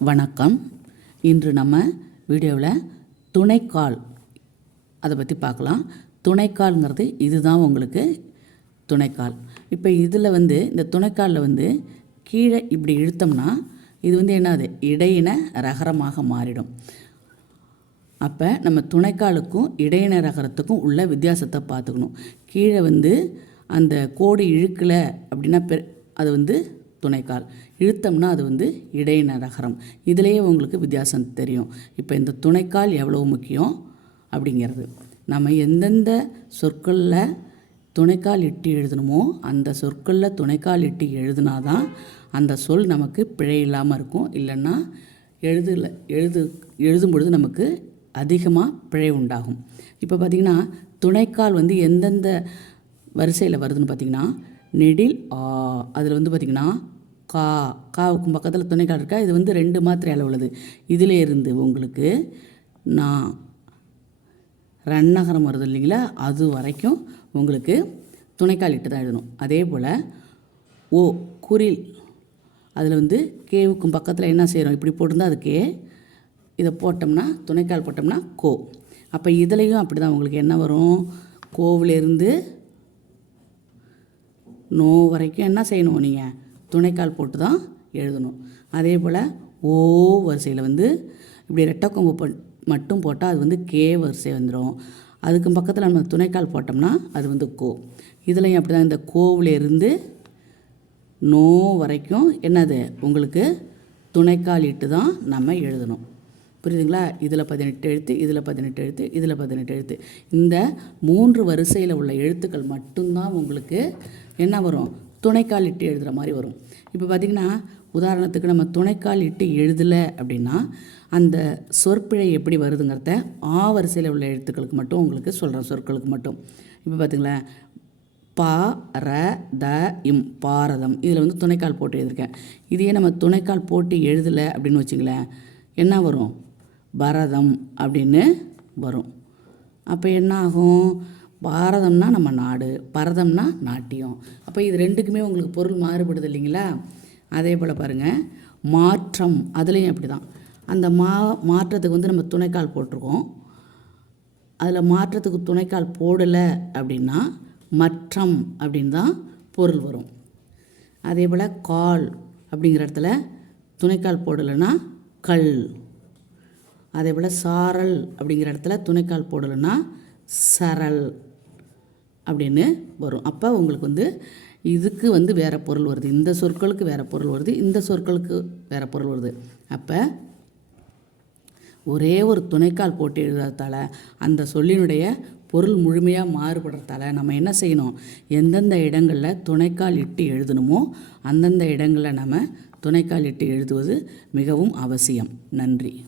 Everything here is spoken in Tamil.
வணக்கம். இன்று நம்ம வீடியோவில் துணைக்கால் அதை பற்றி பார்க்கலாம். துணைக்கால்ங்கிறது இதுதான் உங்களுக்கு துணைக்கால். இப்போ இதில் வந்து இந்த துணைக்காலில் வந்து கீழே இப்படி இழுத்தோம்னா இது வந்து என்னது? இடையின ரகரமாக மாறிடும். அப்போ நம்ம துணைக்காலுக்கும் இடையின ரகரத்துக்கும் உள்ள வித்தியாசத்தை பார்த்துக்கணும். கீழே வந்து அந்த கோடு இழுக்கலை அப்படின்னா பெ அது வந்து துணைக்கால். இழுத்தம்னா அது வந்து இடைநகரம் இதிலேயே இதுலேயே உங்களுக்கு வித்தியாசம் தெரியும். இப்போ இந்த துணைக்கால் எவ்வளோ முக்கியம்? அப்படிங்கிறது. நம்ம எந்தெந்த சொற்களில் துணைக்கால் இட்டு எழுதணுமோ அந்த சொற்களில் துணைக்கால் இட்டு எழுதுனாதான் அந்த சொல் நமக்கு பிழை இல்லாமல் இருக்கும். இல்லைன்னா எழுதல எழுது எழுதும் பொழுது நமக்கு அதிகமாக பிழை உண்டாகும். இப்போ பார்த்திங்கன்னா துணைக்கால் வந்து எந்தெந்த வரிசையில் வருதுன்னு பார்த்திங்கன்னா நெடில் அதில் வந்து பார்த்திங்கன்னா கா காவுக்கும் பக்கத்தில் துணைக்கால் இருக்கா? இது வந்து ரெண்டு மாத்திரை அளவு உள்ளது. இதில் இருந்து உங்களுக்கு நான் ரன்னகரம் வருது இல்லைங்களா? அது வரைக்கும் உங்களுக்கு துணைக்கால் இட்டு தான் எழுதணும். அதே போல் ஓ குரில். அதில் வந்து கேவுக்கும் பக்கத்தில் என்ன செய்கிறோம் இப்படி போட்டிருந்தா அது கே இதை போட்டோம்னா துணைக்கால் போட்டோம்னா கோ. அப்போ இதுலேயும் அப்படி தான் உங்களுக்கு என்ன வரும்? கோவிலேருந்து நோ வரைக்கும் என்ன செய்யணும் நீங்கள் துணைக்கால் போட்டு தான் எழுதணும். அதே போல் ஓ வரிசையில் வந்து இப்படி ரெட்டை கொம்பு மட்டும் போட்டால் அது வந்து கே வரிசை வந்துடும் அதுக்கு பக்கத்தில் நம்ம துணைக்கால் போட்டோம்னா அது வந்து கோ. இதுலையும் அப்படி தான் இந்த கோவிலேருந்து நோ வரைக்கும் என்னது? உங்களுக்கு துணைக்கால் இட்டு தான் நம்ம எழுதணும். புரியுதுங்களா? இதில் பதினெட்டு எழுத்து இதில் பதினெட்டு எழுத்து இதில் பதினெட்டு எழுத்து. இந்த மூன்று வரிசையில் உள்ள எழுத்துக்கள் மட்டும்தான் உங்களுக்கு என்ன வரும்? துணைக்கால் இட்டு எழுதுகிற மாதிரி வரும். இப்போ பார்த்திங்கன்னா உதாரணத்துக்கு நம்ம துணைக்கால் இட்டு எழுதலை அப்படின்னா அந்த சொற்பிழை எப்படி வருதுங்கிறத ஆ வரிசையில் உள்ள எழுத்துக்களுக்கு மட்டும் உங்களுக்கு சொல்கிறேன் சொற்களுக்கு மட்டும். இப்போ பார்த்திங்களேன் பா ர த இம் பாரதம் இதில் வந்து துணைக்கால் போட்டு எழுதியிருக்கேன் இதையே நம்ம துணைக்கால் போட்டு எழுதலை அப்படின்னு வச்சுங்களேன் என்ன வரும்? பரதம் அப்படின்னு வரும். அப்போ என்ன ஆகும்? பாரதம்னா நம்ம நாடு பரதம்னா நாட்டியம். அப்போ இது ரெண்டுக்குமே உங்களுக்கு பொருள் மாறுபடுது இல்லைங்களா? அதே போல் பாருங்கள் மாற்றம் அதுலேயும் அப்படி தான் அந்த மா மாற்றத்துக்கு வந்து நம்ம துணைக்கால் போட்டிருக்கோம். அதில் மாற்றத்துக்கு துணைக்கால் போடலை அப்படின்னா மற்றம் அப்படின்னு தான் பொருள் வரும். அதே போல் கால் அப்படிங்கிற இடத்துல துணைக்கால் போடலைன்னா கல். அதே போல் சாரல் அப்படிங்கிற இடத்துல துணைக்கால் போடலைன்னா சரல். அப்படின்னு வரும். அப்போ உங்களுக்கு வந்து இதுக்கு வந்து வேறு பொருள் வருது. இந்த சொற்களுக்கு வேறு பொருள் வருது. இந்த சொற்களுக்கு வேறு பொருள் வருது. அப்போ ஒரே ஒரு துணைக்கால் போட்டு எழுதுறதால அந்த சொல்லினுடைய பொருள் முழுமையாக மாறுபடுறதால நம்ம என்ன செய்யணும்? எந்தெந்த இடங்களில் துணைக்கால் இட்டு எழுதணுமோ அந்தந்த இடங்களில் நம்ம துணைக்கால் இட்டு எழுதுவது மிகவும் அவசியம். நன்றி.